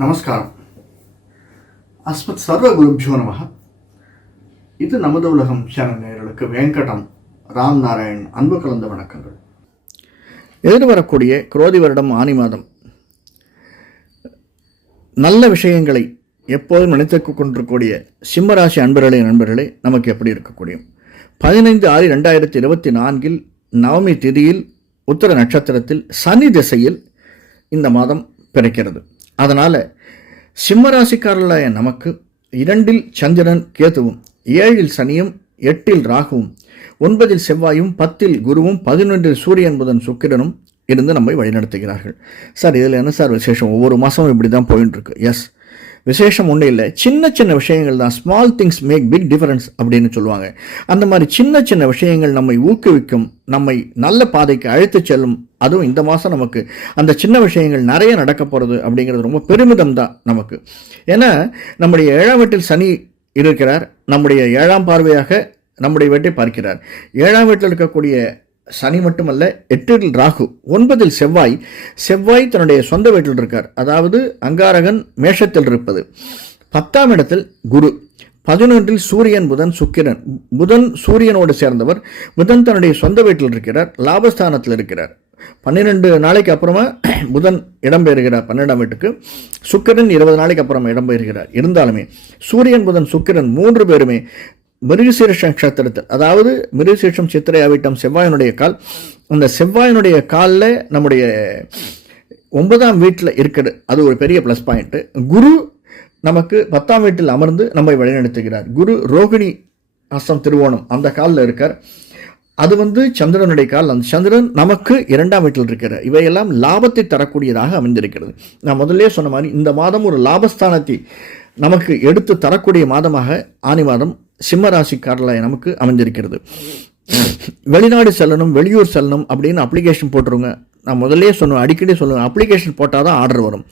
நமஸ்காரம். அஸ்மத் சர்வ குருபியோ நம. இது நமது உலகம் சேனல் நேயர்களுக்கு வெங்கடம் ராம் நாராயண் அன்பு கலந்த வணக்கங்கள். எதிர்வரக்கூடிய குரோதி வருடம் ஆனி மாதம் நல்ல விஷயங்களை எப்போதும் நினைத்து கொண்டிருக்கக்கூடிய சிம்மராசி நண்பர்களே நமக்கு எப்படி இருக்கக்கூடிய 15/6/2024 நவமி திதியில் உத்தர நட்சத்திரத்தில் சனி திசையில் இந்த மாதம் பிறக்கிறது. அதனால் சிம்மராசிக்காரர்களாய நமக்கு 2 சந்திரன் கேதுவும், 7 சனியும், 8 ராகுவும், 9 செவ்வாயும், 10 குருவும், 11 சூரியன் புதன் சுக்கிரனும் இருந்து நம்மை வழிநடத்துகிறார்கள். சார் இதில் என்ன சார் விசேஷம்? ஒவ்வொரு மாதமும் இப்படி தான் போயின்னு இருக்கு. எஸ், விசேஷம் ஒன்றும் இல்லை. சின்ன சின்ன விஷயங்கள் தான். Small things make big difference அப்படின்னு சொல்லுவாங்க. அந்த மாதிரி சின்ன சின்ன விஷயங்கள் நம்மை ஊக்குவிக்கும், நம்மை நல்ல பாதைக்கு அழைத்து செல்லும். அதுவும் இந்த மாதம் நமக்கு அந்த சின்ன விஷயங்கள் நிறைய நடக்க போகிறது அப்படிங்கிறது ரொம்ப பெருமிதம் தான் நமக்கு. ஏன்னா நம்முடைய 7ஆம் வீட்டில் சனி இருக்கிறார். நம்முடைய 7ஆம் பார்வையாக நம்முடைய வீட்டை பார்க்கிறார். 7ஆம் வீட்டில் இருக்கக்கூடிய சனி மட்டுமல்ல, 8 ராகு, 9 செவ்வாய் தன்னுடைய சொந்த வீட்டில் இருக்கார். அதாவது அங்காரகன் மேஷத்தில் இருப்பது. 10ஆம் இடத்தில் குரு, 11 சூரியன் புதன் சுக்கிரன். புதன் சூரியனோடு சேர்ந்தவர். புதன் தன்னுடைய சொந்த வீட்டில் இருக்கிறார், லாபஸ்தானத்தில் இருக்கிறார். 12 நாளைக்கு அப்புறமா புதன் இடம்பெறுகிறார் 12ஆம் வீட்டுக்கு. சுக்கிரன் 20 நாளைக்கு அப்புறமா இடம்பெறுகிறார். இருந்தாலுமே சூரியன் புதன் சுக்கிரன் 3 பேருமே மிருகசீரிஷ நட்சத்திரத்தில், அதாவது மிருகசீரிஷம் சித்திரை அவிட்டம் செவ்வாயினுடைய கால். அந்த செவ்வாயினுடைய காலில் நம்முடைய 9ஆம் வீட்டில் இருக்கிறது. அது ஒரு பெரிய ப்ளஸ் பாயிண்ட்டு. குரு நமக்கு 10ஆம் வீட்டில் அமர்ந்து நம்மை வழிநடத்துகிறார். குரு ரோகிணி அஸ்தம் திருவோணம் அந்த காலில் இருக்கார். அது சந்திரனுடைய கால். அந்த சந்திரன் நமக்கு 2ஆம் வீட்டில் இருக்கிறார். இவையெல்லாம் லாபத்தை தரக்கூடியதாக அமைந்திருக்கிறது. நான் முதல்ல சொன்ன மாதிரி இந்த மாதம் ஒரு லாபஸ்தானத்தை நமக்கு எடுத்து தரக்கூடிய மாதமாக ஆனி மாதம் சிம்மராசிக்காரர்களாக நமக்கு அமைந்திருக்கிறது. வெளிநாடு செல்லணும், வெளியூர் செல்லணும் அப்படின்னு அப்ளிகேஷன் போட்டுருங்க. நான் முதல்ல சொன்னேன், அடிக்கடி சொல்லுவேன், அப்ளிகேஷன் போட்டால் தான் ஆர்டர் வரும்.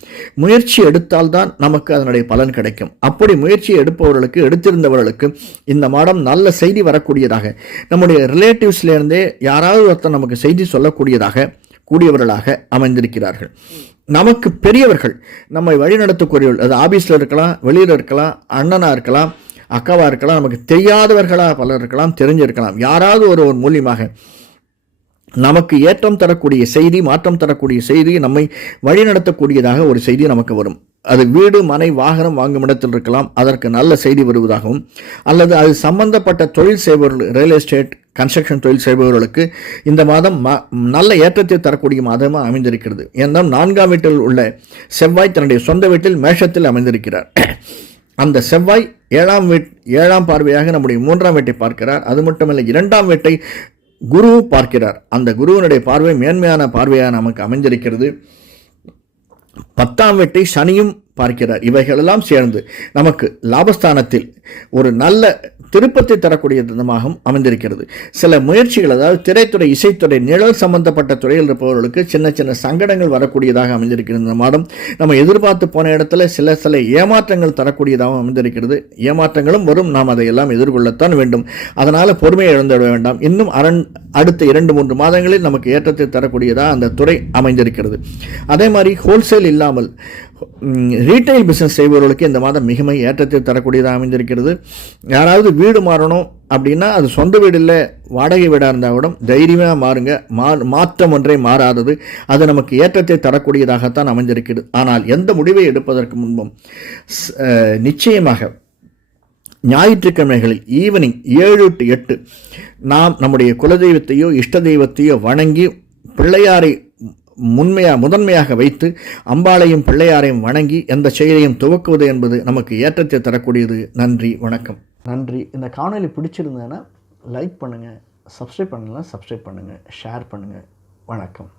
முயற்சி எடுத்தால்தான் நமக்கு அதனுடைய பலன் கிடைக்கும். அப்படி முயற்சி எடுப்பவர்களுக்கு, எடுத்திருந்தவர்களுக்கு இந்த மாதம் நல்ல செய்தி வரக்கூடியதாக, நம்முடைய ரிலேட்டிவ்ஸ்லேருந்தே யாராவது ஒருத்தர் நமக்கு செய்தி சொல்லக்கூடியதாக கூடியவர்களாக அமைந்திருக்கிறார்கள். நமக்கு பெரியவர்கள் நம்மை வழிநடத்தக்கூடியவர்கள், அது ஆபீஸில் இருக்கலாம், வெளியில் இருக்கலாம், அண்ணனாக இருக்கலாம், அக்காவாக இருக்கலாம், நமக்கு தெரியாதவர்களாக பலர் இருக்கலாம், தெரிஞ்சிருக்கலாம். யாராவது ஒருவர் மூலியமாக நமக்கு ஏற்றம் தரக்கூடிய செய்தி, மாற்றம் தரக்கூடிய செய்தி, நம்மை வழிநடத்தக்கூடியதாக ஒரு செய்தி நமக்கு வரும். அது வீடு, மனை, வாகனம் வாங்கும் இடத்தில் இருக்கலாம், அதற்கு நல்ல செய்தி வருவதாகவும், அல்லது அது சம்பந்தப்பட்ட தொழில் செய்பவர்கள், ரியல் எஸ்டேட், கன்ஸ்ட்ரக்ஷன் தொழில் செய்பவர்களுக்கு இந்த மாதம் நல்ல ஏற்றத்தை தரக்கூடிய மாதமாக அமைந்திருக்கிறது. ஏனென்றால் 4ஆம் வீட்டில் உள்ள செவ்வாய் தன்னுடைய சொந்த வீட்டில் மேஷத்தில் அமைந்திருக்கிறார். அந்த செவ்வாய் 7ஆம் பார்வையாக நம்முடைய 3ஆம் வீட்டை பார்க்கிறார். அது மட்டுமல்ல, 2ஆம் வீட்டை குரு பார்க்கிறார். அந்த குருவினுடைய பார்வை மேன்மையான பார்வையாக நமக்கு அமைந்திருக்கிறது. 10ஆம் வீட்டை சனியும் பார்க்கிறார். இவைகளெல்லாம் சேர்ந்து நமக்கு லாபஸ்தானத்தில் ஒரு நல்ல திருப்பத்தை தரக்கூடிய விதமாகவும் அமைந்திருக்கிறது. சில முயற்சிகள், அதாவது திரைத்துறை, இசைத்துறை, நிழல் சம்பந்தப்பட்ட துறையில் இருப்பவர்களுக்கு சின்ன சின்ன சங்கடங்கள் வரக்கூடியதாக அமைந்திருக்கிறது. இந்த மாதம் நம்ம எதிர்பார்த்து போன இடத்துல சில ஏமாற்றங்கள் தரக்கூடியதாகவும் அமைந்திருக்கிறது. ஏமாற்றங்களும் வரும், நாம் அதையெல்லாம் எதிர்கொள்ளத்தான் வேண்டும். அதனால் பொறுமையை இழந்துவிட வேண்டாம். இன்னும் அடுத்த 2-3 மாதங்களில் நமக்கு ஏற்றத்தை தரக்கூடியதாக அந்த துறை அமைந்திருக்கிறது. அதே மாதிரி ஹோல்சேல் இல்லாமல் ரீட்டைல் பிஸ்னஸ் செய்பவர்களுக்கு இந்த மாதம் மிக ஏற்றத்தை தரக்கூடியதாக அமைந்திருக்கிறது. யாராவது வீடு மாறணும் அப்படின்னா, அது சொந்த வீடு இல்லை, வாடகை வீடாக இருந்தால் கூட தைரியமாக மாறுங்க. மாற்றம் ஒன்றே மாறாதது. அது நமக்கு ஏற்றத்தை தரக்கூடியதாகத்தான் அமைந்திருக்கிறது. ஆனால் எந்த முடிவை எடுப்பதற்கு முன்பும் நிச்சயமாக ஞாயிற்றுக்கிழமைகளில் ஈவினிங் 7 to 8 நாம் நம்முடைய குலதெய்வத்தையோ இஷ்ட தெய்வத்தையோ வணங்கி பிள்ளையாரை முதன்மையாக வைத்து அம்பாளையும் பிள்ளையாரையும் வணங்கி எந்த செயலையும் துவக்குவது என்பது நமக்கு ஏற்றத்தை தரக்கூடியது. நன்றி, வணக்கம். நன்றி. இந்த காணொலி பிடிச்சிருந்ததுன்னா லைக் பண்ணுங்கள், சப்ஸ்கிரைப் பண்ணலாம், சப்ஸ்கிரைப் பண்ணுங்கள், ஷேர் பண்ணுங்கள். வணக்கம்.